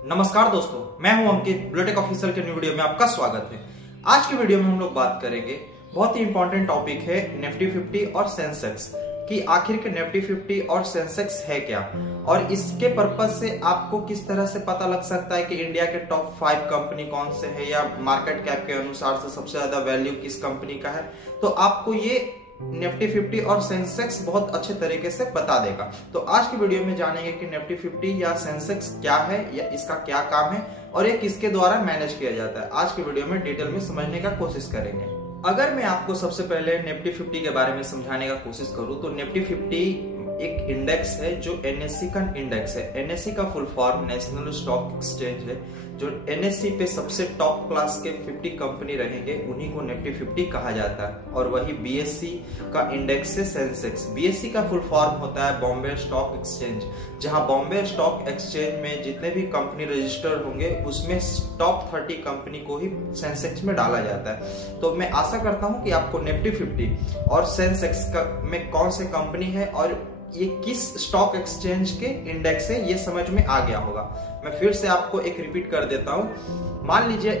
नमस्कार दोस्तों, मैं हूं अंकित। ब्लूटेक ऑफिशियल के न्यू वीडियो में आपका स्वागत है। आज के वीडियो में हम लोग बात करेंगे, बहुत ही इंपॉर्टेंट टॉपिक है निफ्टी 50 और सेंसेक्स कि आखिर के निफ्टी 50 और सेंसेक्स है क्या, और इसके पर्पज से आपको किस तरह से पता लग सकता है कि इंडिया के टॉप 5 कंपनी कौन से है, या मार्केट कैप के अनुसार से सबसे ज्यादा वैल्यू किस कंपनी का है। तो आपको ये निफ्टी 50 और सेंसेक्स बहुत अच्छे तरीके से बता देगा। तो आज की वीडियो में जानेंगे कि निफ्टी 50 या सेंसेक्स क्या है, या इसका क्या काम है, और ये किसके द्वारा मैनेज किया जाता है। आज की वीडियो में डिटेल में समझने का कोशिश करेंगे। अगर मैं आपको सबसे पहले निफ्टी 50 के बारे में समझाने का कोशिश करूं तो निफ्टी 50 एक इंडेक्स है जो एनएससी का इंडेक्स है। एनएससी का full form national stock exchange है। जो एनएससी पे सबसे टॉप क्लास के 50 कंपनी रहेंगे उन्हीं को निफ्टी 50 कहा जाता है। और वही बीएससी का इंडेक्स है सेंसेक्स। बीएससी का फुल फॉर्म होता है बॉम्बे स्टॉक एक्सचेंज, जहां बॉम्बे स्टॉक एक्सचेंज में जितने भी कंपनी रजिस्टर्ड होंगे उसमें टॉप 30 कंपनी को ही सेंसेक्स में डाला जाता है। तो मैं आशा करता हूं कि आपको निफ्टी 50 और सेंसेक्स में कौन से कंपनी है और ये किस स्टॉक एक्सचेंज के इंडेक्स है ये समझ में आ गया होगा। मैं फिर से आपको एक रिपीट कर देता हूं। मान लीजिए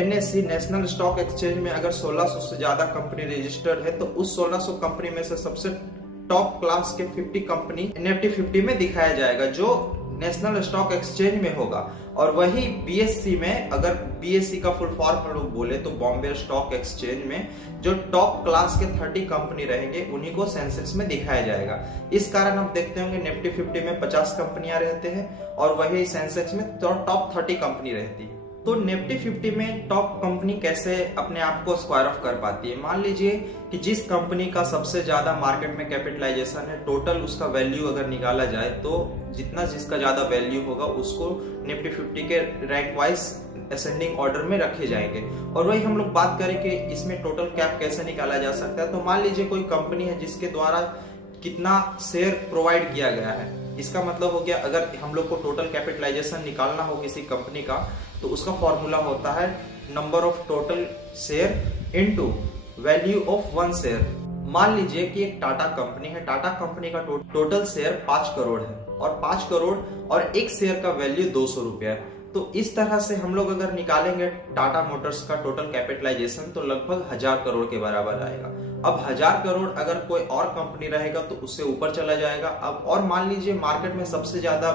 एनएससी नेशनल स्टॉक एक्सचेंज में अगर 1600 से ज्यादा कंपनी रजिस्टर्ड है तो उस 1600 कंपनी में से सबसे टॉप क्लास के 50 कंपनी निफ्टी 50 में दिखाया जाएगा जो नेशनल स्टॉक एक्सचेंज में होगा। और वही बीएससी में, अगर बीएससी का फुल फॉर्म हम लोग बोले तो बॉम्बे स्टॉक एक्सचेंज में जो टॉप क्लास के 30 कंपनी रहेंगे उन्हीं को सेंसेक्स में दिखाया जाएगा। इस कारण आप देखते होंगे निफ्टी 50 में 50 कंपनियां रहते हैं और वही सेंसेक्स में टॉप 30 कंपनी रहती है। तो निफ्टी 50 में टॉप कंपनी कैसे अपने आप को स्क्वायर ऑफ कर पाती है। मान लीजिए कि जिस कंपनी का सबसे ज्यादा मार्केट में कैपिटलाइजेशन है, टोटल उसका वैल्यू अगर निकाला जाए तो जिसका ज्यादा वैल्यू होगा उसको निफ्टी 50 के रैंक वाइज असेंडिंग ऑर्डर में रखे जाएंगे। और वही हम लोग बात करें कि इसमें टोटल कैप कैसे निकाला जा सकता है। तो मान लीजिए कोई कंपनी है जिसके द्वारा कितना शेयर प्रोवाइड किया गया है। इसका मतलब हो गया, अगर हम लोग को टोटल कैपिटलाइजेशन निकालना हो किसी कंपनी का तो उसका फॉर्मूला होता है number of total share into value of 1 share. मान लीजिए कि एक टाटा कंपनी है। टाटा कंपनी का टोटल शेयर 5 करोड़ है और 5 करोड़ और एक शेयर का वैल्यू 200 रुपया है। तो इस तरह से हम लोग अगर निकालेंगे टाटा मोटर्स का टोटल कैपिटलाइजेशन तो लगभग 1000 करोड़ के बराबर आएगा। अब 1000 करोड़ अगर कोई और कंपनी रहेगा तो उससे ऊपर चला जाएगा। अब और मान लीजिए मार्केट में सबसे ज्यादा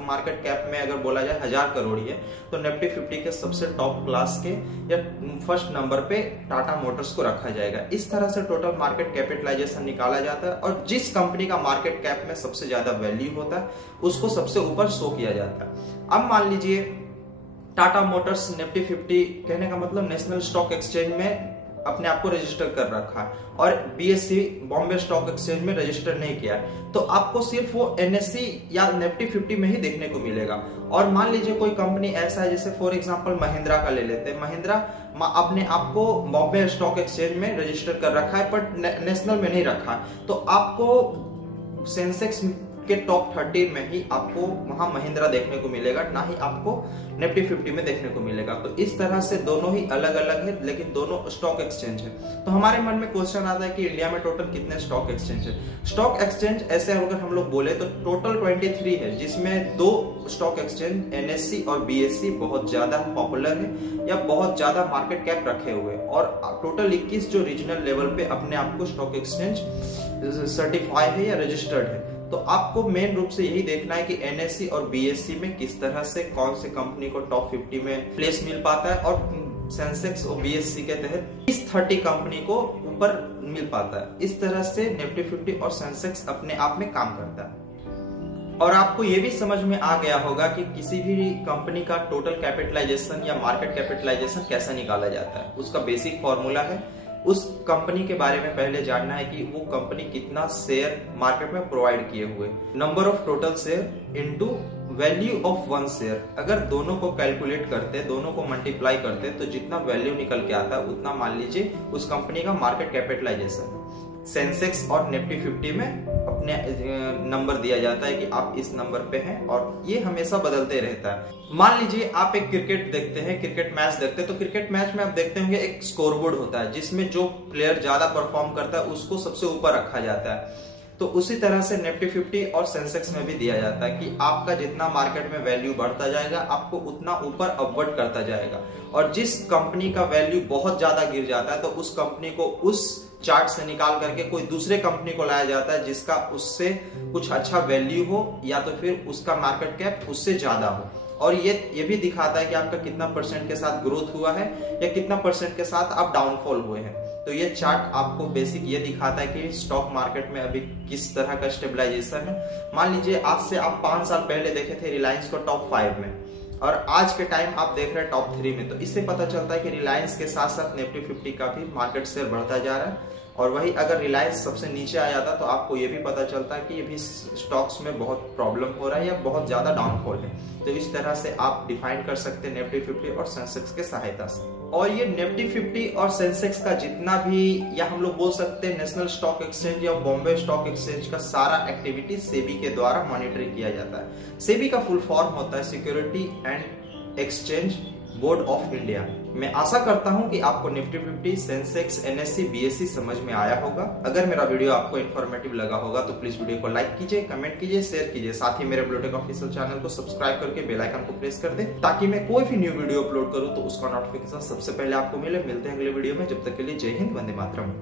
मार्केट कैप में अगर बोला जाए 1000 करोड़ ही है तो निफ्टी 50 के सबसे टॉप क्लास के या फर्स्ट नंबर पे टाटा मोटर्स को रखा जाएगा। इस तरह से टोटल मार्केट कैपिटलाइजेशन निकाला जाता है और जिस कंपनी का मार्केट कैप में सबसे ज्यादा वैल्यू होता है उसको सबसे ऊपर शो किया जाता है। अब मान लीजिए टाटा मोटर्स निफ्टी 50 कहने का मतलब नेशनल स्टॉक एक्सचेंज में अपने आप को रजिस्टर कर रखा है और बीएससी बॉम्बे स्टॉक एक्सचेंज में रजिस्टर नहीं किया है, तो आपको सिर्फ वो एनएससी या निफ्टी 50 में ही देखने को मिलेगा। और मान लीजिए कोई कंपनी ऐसा है, जैसे फॉर एग्जांपल महिंद्रा का ले लेते हैं। महिंद्रा अपने आप को बॉम्बे स्टॉक एक्सचेंज में रजिस्टर कर रखा है बट नेशनल में नहीं रखा है, तो आपको सेंसेक्स के टॉप 30 में ही आपको वहां महिंद्रा देखने को मिलेगा, ना ही आपको निफ्टी 50 में देखने को मिलेगा। तो इस तरह से दोनों ही अलग अलग है लेकिन दोनों स्टॉक एक्सचेंज है। तो हमारे मन में क्वेश्चन आता है कि इंडिया में टोटल कितने स्टॉक एक्सचेंज है। स्टॉक एक्सचेंज ऐसे अगर हम लोग बोले तो टोटल 23 है, जिसमें 2 स्टॉक एक्सचेंज एनएससी और बीएससी बहुत ज्यादा पॉपुलर है या बहुत ज्यादा मार्केट कैप रखे हुए, और टोटल 21 जो रीजनल लेवल पे अपने आप को स्टॉक एक्सचेंज सर्टिफाई है या रजिस्टर्ड है। तो आपको मेन रूप से यही देखना है कि एनएससी और बीएससी में किस तरह से कौन से कंपनी को टॉप 50 में प्लेस मिल पाता है और सेंसेक्स और बीएससी के तहत इस 30 कंपनी को ऊपर मिल पाता है। इस तरह से निफ्टी 50 और सेंसेक्स अपने आप में काम करता है। और आपको ये भी समझ में आ गया होगा कि किसी भी कंपनी का टोटल कैपिटलाइजेशन या मार्केट कैपिटलाइजेशन कैसे निकाला जाता है। उसका बेसिक फॉर्मूला है, उस कंपनी के बारे में पहले जानना है कि वो कंपनी कितना शेयर मार्केट में प्रोवाइड किए हुए, number of total share into value of 1 share. अगर दोनों को कैलकुलेट करते, दोनों को मल्टीप्लाई करते तो जितना वैल्यू निकल के आता है उतना मान लीजिए उस कंपनी का मार्केट कैपिटलाइजेशन। सेंसेक्स और निफ्टी 50 में अपने नंबर दिया जाता है कि आप इस नंबर पे हैं और ये हमेशा बदलते रहता है। मान लीजिए आप एक क्रिकेट देखते हैं, क्रिकेट मैच देखते हैं, तो क्रिकेट मैच में आप देखते होंगे एक स्कोरबोर्ड होता है जिसमें जो प्लेयर ज्यादा परफॉर्म करता है उसको सबसे ऊपर रखा जाता है। तो उसी तरह से निफ्टी 50 और सेंसेक्स में भी दिया जाता है कि आपका जितना मार्केट में वैल्यू बढ़ता जाएगा आपको उतना ऊपर अपवर्ड करता जाएगा, और जिस कंपनी का वैल्यू बहुत ज्यादा गिर जाता है तो उस कंपनी को उस चार्ट से निकाल करके कोई दूसरे कंपनी को लाया जाता है जिसका उससे कुछ अच्छा वैल्यू हो या तो फिर उसका मार्केट कैप उससे ज्यादा हो, और ये भी दिखाता है कि आपका कितना परसेंट के साथ ग्रोथ हुआ है या कितना परसेंट के साथ आप डाउनफॉल हुए हैं। तो ये चार्ट आपको बेसिक ये दिखाता है कि स्टॉक मार्केट में अभी किस तरह का स्टेबलाइजेशन है। मान लीजिए आज से आप 5 साल पहले देखे थे रिलायंस को टॉप 5 में, और आज के टाइम आप देख रहे हैं टॉप 3 में, तो इससे पता चलता है कि रिलायंस के साथ साथ निफ्टी 50 का भी मार्केट शेयर बढ़ता जा रहा है। और वही अगर रिलायंस सबसे नीचे आ जाता तो आपको ये भी पता चलता है कि ये भी स्टॉक्स में बहुत प्रॉब्लम हो रहा है या बहुत ज्यादा डाउनफॉल है। तो इस तरह से आप डिफाइन कर सकते हैं निफ्टी 50 और सेंसेक्स के सहायता से। और ये निफ्टी 50 और सेंसेक्स का जितना भी, या हम लोग बोल सकते हैं नेशनल स्टॉक एक्सचेंज या बॉम्बे स्टॉक एक्सचेंज का सारा एक्टिविटी सेबी के द्वारा मॉनिटर किया जाता है। सेबी का फुल फॉर्म होता है security and exchange board of India. मैं आशा करता हूं कि आपको निफ्टी 50, सेंसेक्स, एनएससी, बीएससी समझ में आया होगा। अगर मेरा वीडियो आपको इन्फॉर्मेटिव लगा होगा तो प्लीज वीडियो को लाइक कीजिए, कमेंट कीजिए, शेयर कीजिए, साथ ही मेरे ब्लूटेक ऑफिशियल चैनल को सब्सक्राइब करके बेल आइकन को प्रेस कर दे ताकि मैं कोई भी न्यू वीडियो अपलोड करूं तो उसका नोटिफिकेशन सबसे पहले आपको मिले। मिलते हैं अगले वीडियो में, जब तक के लिए जय हिंद, वंदे मातरम।